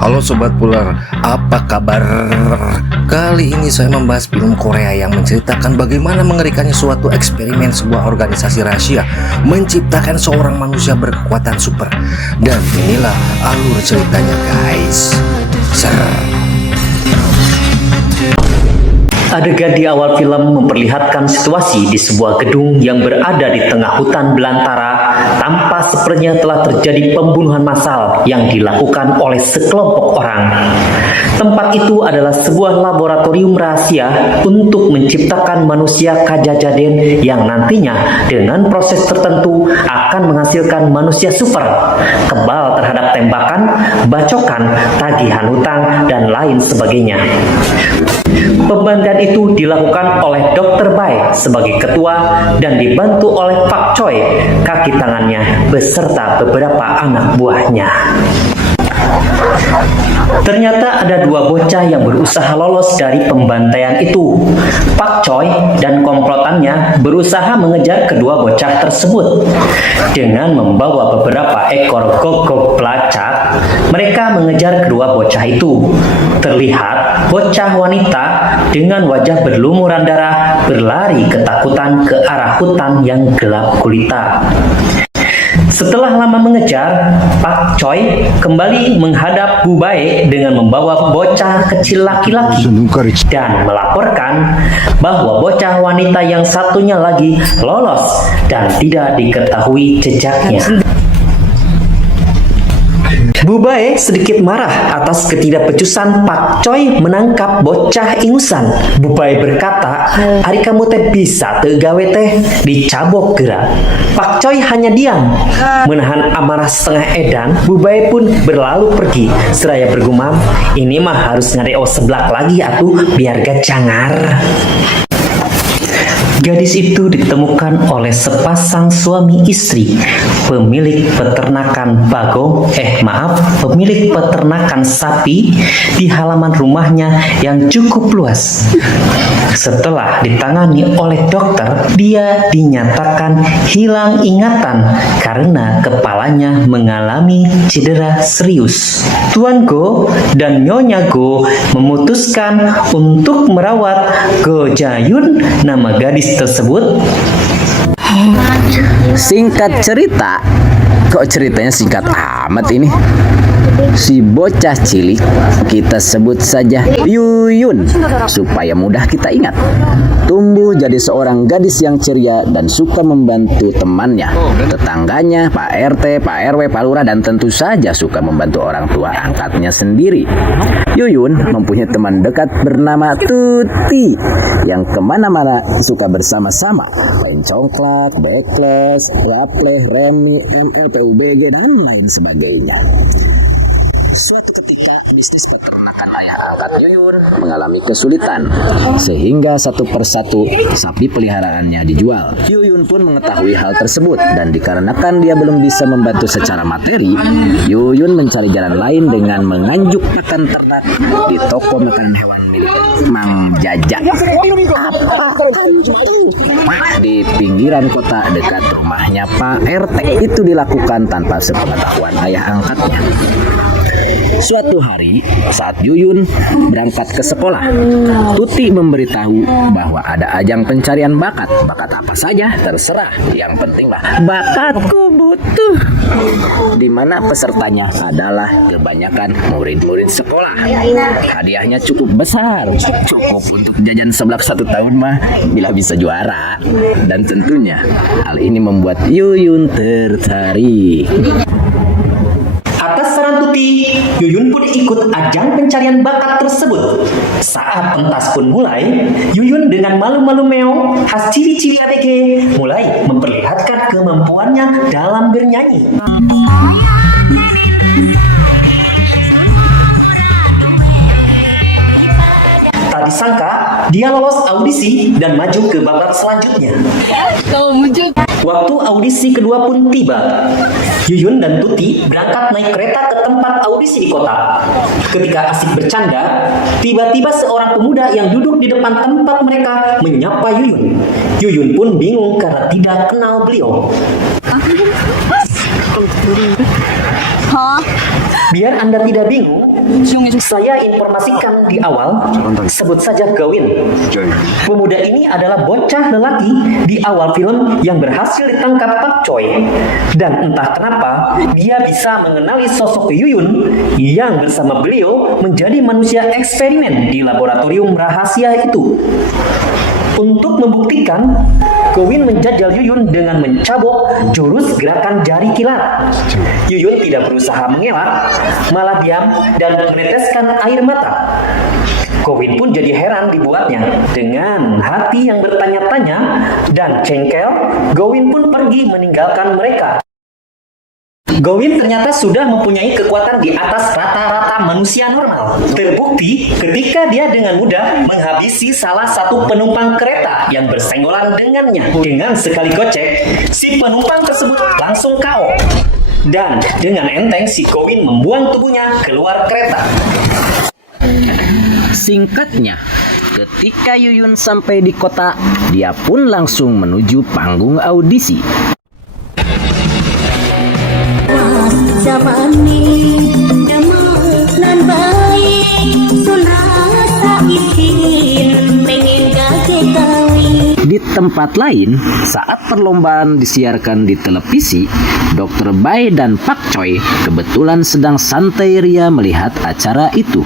Halo Sobat Pular, apa kabar? Kali ini saya membahas film Korea yang menceritakan bagaimana mengerikannya suatu eksperimen sebuah organisasi rahasia menciptakan seorang manusia berkekuatan super. Dan inilah alur ceritanya guys. Adegan di awal film memperlihatkan situasi di sebuah gedung yang berada di tengah hutan belantara tanpa sepertinya telah terjadi pembunuhan massal yang dilakukan oleh sekelompok orang. Tempat itu adalah sebuah laboratorium rahasia untuk menciptakan manusia Kajajaden yang nantinya dengan proses tertentu akan menghasilkan manusia super, kebal terhadap tembakan, bacokan, tagihan hutang, dan lain sebagainya. Pembantian itu dilakukan oleh Dr. Bae sebagai ketua dan dibantu oleh Pak Choi, kaki tangannya, beserta beberapa anak buahnya. Ternyata ada dua bocah yang berusaha lolos dari pembantaian itu. Pak Choi dan komplotannya berusaha mengejar kedua bocah tersebut. Dengan membawa beberapa ekor gogok pelacak, mereka mengejar kedua bocah itu. Terlihat bocah wanita dengan wajah berlumuran darah berlari ketakutan ke arah hutan yang gelap gulita. Setelah lama mengejar, Pak Choi kembali menghadap Bu Bae dengan membawa bocah kecil laki-laki dan melaporkan bahwa bocah wanita yang satunya lagi lolos dan tidak diketahui jejaknya. Bu Bae sedikit marah atas ketidakpecusan Pak Choi menangkap bocah ingusan. Bu Bae berkata, "Ari kamu teh bisa teu gawe teh dicabok geura." Pak Choi hanya diam. Menahan amarah setengah edan, Bu Bae pun berlalu pergi seraya bergumam, "Ini mah harus ngareo seblak lagi atuh biar gak cangar." Gadis itu ditemukan oleh sepasang suami istri, pemilik peternakan pemilik peternakan sapi di halaman rumahnya yang cukup luas. Setelah ditangani oleh dokter, dia dinyatakan hilang ingatan karena kepalanya mengalami cedera serius. Tuan Go dan Nyonya Go memutuskan untuk merawat Go Jayun, nama gadis tersebut. Singkat cerita, kok ceritanya singkat amat ini? Si bocah cilik kita sebut saja Yuyun supaya mudah kita ingat. Tumbuh jadi seorang gadis yang ceria dan suka membantu temannya, tetangganya, Pak RT, Pak RW, Pak Lurah, dan tentu saja suka membantu orang tua angkatnya sendiri. Yuyun mempunyai teman dekat bernama Tuti yang kemana-mana suka bersama-sama main congklak, backles, lapleh, remi, ML, PUBG, dan lain sebagainya. Suatu ketika bisnis peternakan ayah angkat Yuyun mengalami kesulitan sehingga satu persatu sapi peliharaannya dijual. Yuyun pun mengetahui hal tersebut dan dikarenakan dia belum bisa membantu secara materi, Yuyun mencari jalan lain dengan menganjuk pakan ternak di toko makanan hewan milik Mang Jajak. Di pinggiran kota dekat rumahnya Pak RT. Itu dilakukan tanpa sepengetahuan ayah angkatnya. Suatu hari saat Yuyun berangkat ke sekolah, Tuti memberitahu bahwa ada ajang pencarian bakat. Bakat apa saja terserah, yang penting lah bakatku butuh. Di mana pesertanya adalah kebanyakan murid-murid sekolah. Hadiahnya cukup besar, cukup untuk jajan seblak 1 tahun mah bila bisa juara. Dan tentunya hal ini membuat Yuyun tertarik. Atas saran Tuti, Yuyun pun ikut ajang pencarian bakat tersebut. Saat pentas pun mulai, Yuyun dengan malu-malu meong khas ciri-ciri ABG mulai memperlihatkan kemampuannya dalam bernyanyi. Tak disangka, dia lolos audisi dan maju ke babak selanjutnya. Waktu audisi kedua pun tiba. Yuyun dan Tuti berangkat naik kereta ke tempat audisi di kota. Ketika asik bercanda, tiba-tiba seorang pemuda yang duduk di depan tempat mereka menyapa Yuyun. Yuyun pun bingung karena tidak kenal beliau. Biar Anda tidak bingung, saya informasikan di awal, sebut saja Gawin. Pemuda ini adalah bocah lelaki di awal film yang berhasil ditangkap Pak Choi. Dan entah kenapa, dia bisa mengenali sosok Yuyun yang bersama beliau menjadi manusia eksperimen di laboratorium rahasia itu. Untuk membuktikan, Gawin menjajal Yuyun dengan mencabok jurus gerakan jari kilat. Yuyun tidak berusaha mengelak, malah diam dan meneteskan air mata. Gawin pun jadi heran dibuatnya. Dengan hati yang bertanya-tanya dan jengkel, Gawin pun pergi meninggalkan mereka. Gawin ternyata sudah mempunyai kekuatan di atas rata-rata manusia normal. Terbukti ketika dia dengan mudah menghabisi salah satu penumpang kereta yang bersenggolan dengannya. Dengan sekali gocek, si penumpang tersebut langsung KO. Dan dengan enteng si Gawin membuang tubuhnya keluar kereta. Singkatnya, ketika Yuyun sampai di kota, dia pun langsung menuju panggung audisi. Jamani demak nan baik sunasa isin pengen kakek kawin. Di tempat lain, saat perlombaan disiarkan di televisi, Dr. Bai dan Pak Choi kebetulan sedang santai ria melihat acara itu.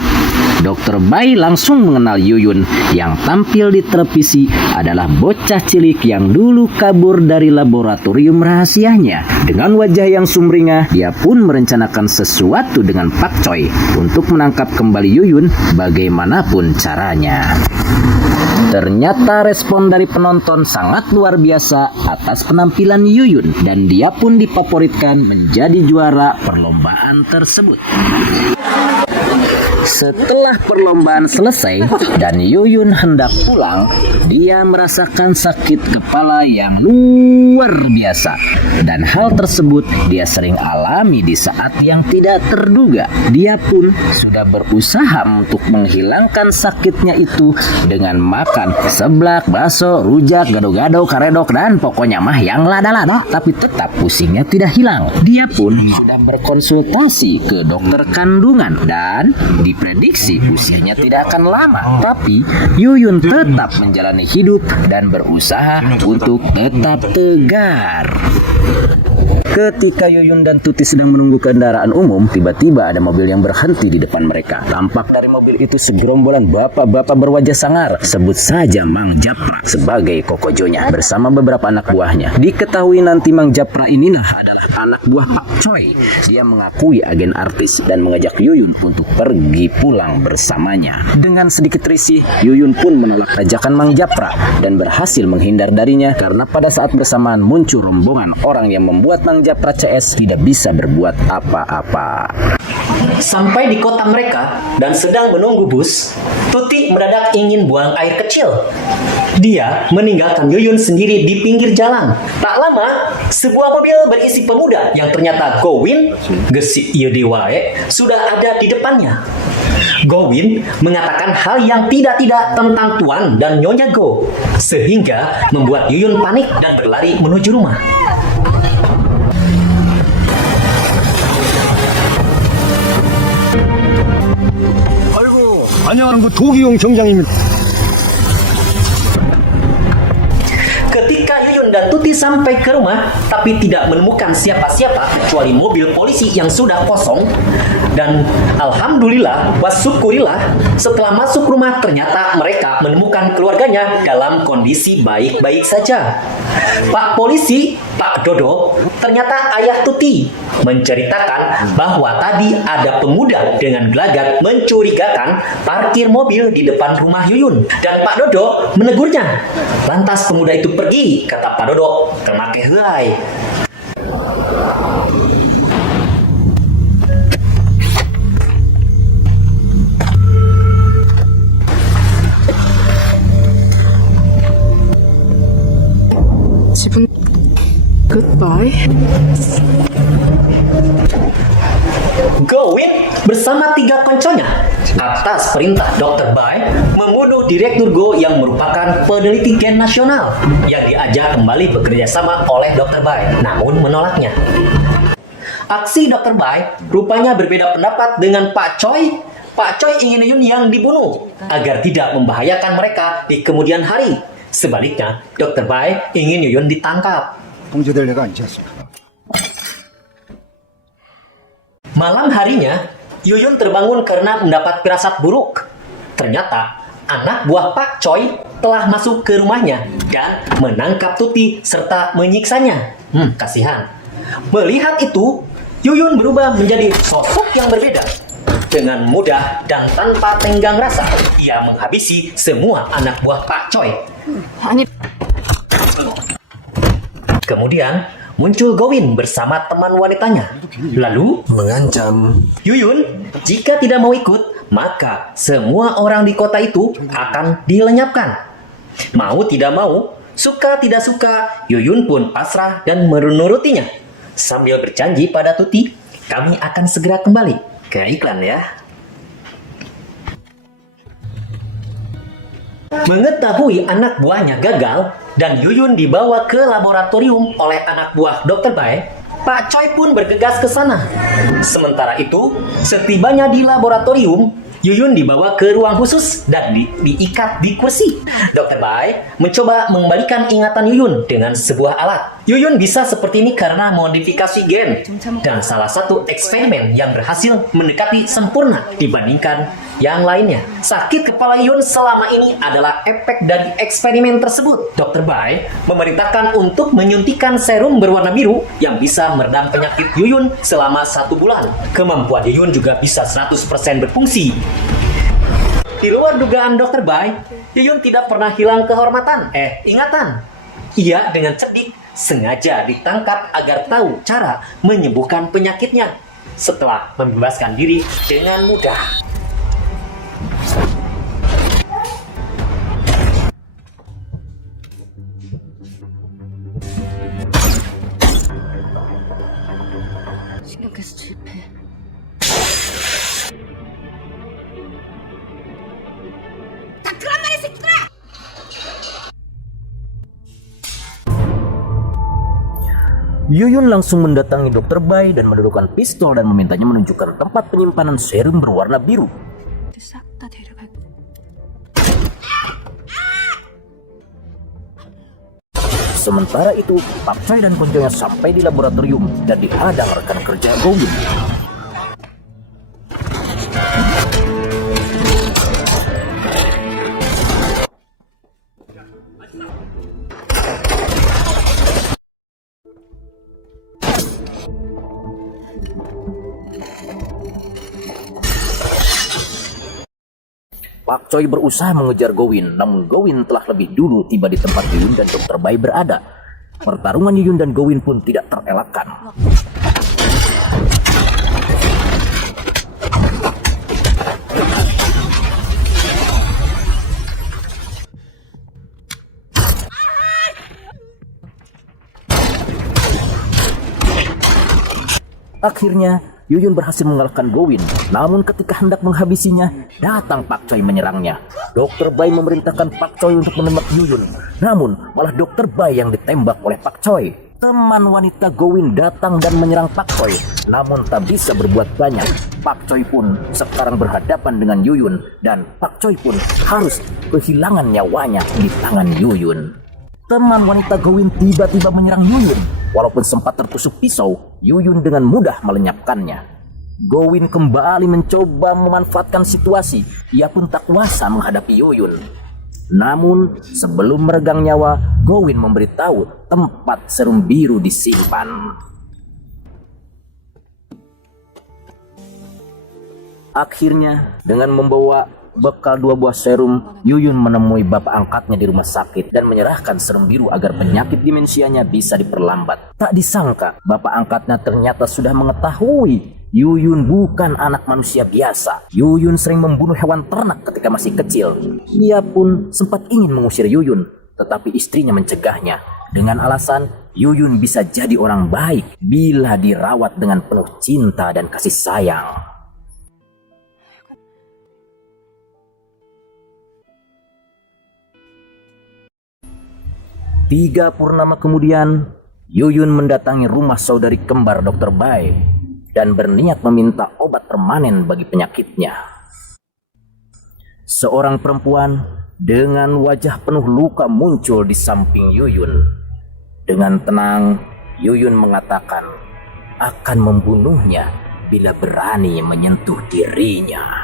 Dr. Bai langsung mengenal Yuyun yang tampil di televisi adalah bocah cilik yang dulu kabur dari laboratorium rahasianya. Dengan wajah yang sumringah, dia pun merencanakan sesuatu dengan Pak Choi untuk menangkap kembali Yuyun bagaimanapun caranya. Ternyata respon dari penonton sangat luar biasa atas penampilan Yuyun dan dia pun difavoritkan menjadi juara perlombaan tersebut. Setelah perlombaan selesai dan Yuyun hendak pulang, dia merasakan sakit kepala yang luar biasa. Dan hal tersebut dia sering alami di saat yang tidak terduga. Dia pun sudah berusaha untuk menghilangkan sakitnya itu dengan makan seblak, bakso, rujak, gado-gado, karedok, dan pokoknya mah yang lada-lada. Tapi tetap pusingnya tidak hilang. Dia pun sudah berkonsultasi ke dokter kandungan dan diprediksi usianya tidak akan lama. Tapi Yuyun tetap menjalani hidup dan berusaha untuk tetap tegar. Ketika Yuyun dan Tuti sedang menunggu kendaraan umum, tiba-tiba ada mobil yang berhenti di depan mereka. Tampak dari mobil itu segerombolan bapak-bapak berwajah sangar, sebut saja Mang Japra sebagai kokojonya bersama beberapa anak buahnya. Diketahui nanti Mang Japra inilah adalah anak buah Pak Choi. Dia mengakui agen artis dan mengajak Yuyun untuk pergi pulang bersamanya. Dengan sedikit risih, Yuyun pun menolak ajakan Mang Japra dan berhasil menghindar darinya karena pada saat bersamaan muncul rombongan orang yang membuat Mang Japra CS tidak bisa berbuat apa-apa. Sampai di kota mereka dan sedang menunggu bus, Tuti mendadak ingin buang air kecil. Dia meninggalkan Yuyun sendiri di pinggir jalan. Tak lama, sebuah mobil berisi pemuda yang ternyata Gawin, gesik ieu wae, sudah ada di depannya. Gawin mengatakan hal yang tidak-tidak tentang Tuan dan Nyonya Go, sehingga membuat Yuyun panik dan berlari menuju rumah. 안녕하는 그 도기용 경장입니다. Ketika Yuyun dan Tuti sampai ke rumah, tapi tidak menemukan siapa-siapa kecuali mobil polisi yang sudah kosong. Dan alhamdulillah, wasyukurillah, setelah masuk rumah ternyata mereka menemukan keluarganya dalam kondisi baik-baik saja. Pak polisi, Pak Dodo, ternyata ayah Tuti, menceritakan bahwa tadi ada pemuda dengan gelagat mencurigakan parkir mobil di depan rumah Yuyun. Dan Pak Dodo menegurnya. Lantas pemuda itu pergi, kata Pak Dodo, "Kena keheulai." Goodbye. Gawin bersama 3 konconya atas perintah Dr. Bai membunuh Direktur Go yang merupakan peneliti gen nasional yang diajak kembali bekerja sama oleh Dr. Bai, namun menolaknya. Aksi Dr. Bai rupanya berbeda pendapat dengan Pak Choi. Pak Choi ingin Yuyun yang dibunuh agar tidak membahayakan mereka di kemudian hari. Sebaliknya, Dr. Bai ingin Yuyun ditangkap. 통제될 리가 않지 않습니까? Malam harinya, Yuyun terbangun karena mendapat firasat buruk. Ternyata, anak buah Pak Choi telah masuk ke rumahnya dan menangkap Tuti serta menyiksanya. Kasihan. Melihat itu, Yuyun berubah menjadi sosok yang berbeda. Dengan mudah dan tanpa tenggang rasa, ia menghabisi semua anak buah Pak Choi. Kemudian, muncul Gowin bersama teman wanitanya. Lalu, Mengancam. Yuyun, jika tidak mau ikut, maka semua orang di kota itu akan dilenyapkan. Mau tidak mau, suka tidak suka, Yuyun pun pasrah dan menurutinya. Sambil berjanji pada Tuti, kami akan segera kembali ke iklan ya. Mengetahui anak buahnya gagal dan Yuyun dibawa ke laboratorium oleh anak buah Dr. Bai, Pak Choi pun bergegas ke sana. Sementara itu, setibanya di laboratorium, Yuyun dibawa ke ruang khusus dan diikat di kursi. Dr. Bai mencoba mengembalikan ingatan Yuyun dengan sebuah alat. Yuyun bisa seperti ini karena modifikasi gen dan salah satu eksperimen yang berhasil mendekati sempurna dibandingkan yang lainnya. Sakit kepala Yuyun selama ini adalah efek dari eksperimen tersebut. Dr. Bai memerintahkan untuk menyuntikkan serum berwarna biru yang bisa meredam penyakit Yuyun selama 1 bulan. Kemampuan Yuyun juga bisa 100% berfungsi. Di luar dugaan Dr. Bai, Yuyun tidak pernah hilang ingatan. Ia dengan cerdik sengaja ditangkap agar tahu cara menyembuhkan penyakitnya setelah membebaskan diri dengan mudah. 생각해서 실패. Yuyun langsung mendatangi Dr. Bai dan mendudukan pistol dan memintanya menunjukkan tempat penyimpanan serum berwarna biru. 싹 다 데려갈 거야. Sementara itu, Pak Choi dan konconya sampai di laboratorium dan dihadang rekan kerja Gowin. Pak Choi berusaha mengejar Gowin, namun Gowin telah lebih dulu tiba di tempat Yuyun dan Dr. Bai berada. Pertarungan Yuyun dan Gowin pun tidak terelakkan. Akhirnya, Yuyun berhasil mengalahkan Gowin. Namun ketika hendak menghabisinya, datang Pak Choi menyerangnya. Dr. Bai memerintahkan Pak Choi untuk menembak Yuyun. Namun malah Dr. Bai yang ditembak oleh Pak Choi. Teman wanita Gowin datang dan menyerang Pak Choi. Namun tak bisa berbuat banyak. Pak Choi pun sekarang berhadapan dengan Yuyun. Dan Pak Choi pun harus kehilangan nyawanya di tangan Yuyun. Teman wanita Gowin tiba-tiba menyerang Yuyun. Walaupun sempat tertusuk pisau, Yuyun dengan mudah melenyapkannya. Gowin kembali mencoba memanfaatkan situasi. Ia pun tak kuasa menghadapi Yuyun. Namun, sebelum meregang nyawa, Gowin memberitahu tempat serum biru disimpan. Akhirnya, dengan membawa bekal 2 buah serum, Yuyun menemui bapak angkatnya di rumah sakit dan menyerahkan serum biru agar penyakit demensianya bisa diperlambat. Tak disangka, bapak angkatnya ternyata sudah mengetahui Yuyun bukan anak manusia biasa. Yuyun sering membunuh hewan ternak ketika masih kecil. Dia pun sempat ingin mengusir Yuyun, tetapi istrinya mencegahnya dengan alasan Yuyun bisa jadi orang baik bila dirawat dengan penuh cinta dan kasih sayang. Tiga purnama kemudian, Yuyun mendatangi rumah saudari kembar Dr. Bai. dan berniat meminta obat permanen bagi penyakitnya. Seorang perempuan dengan wajah penuh luka muncul di samping Yuyun. Dengan tenang, Yuyun mengatakan akan membunuhnya bila berani menyentuh dirinya.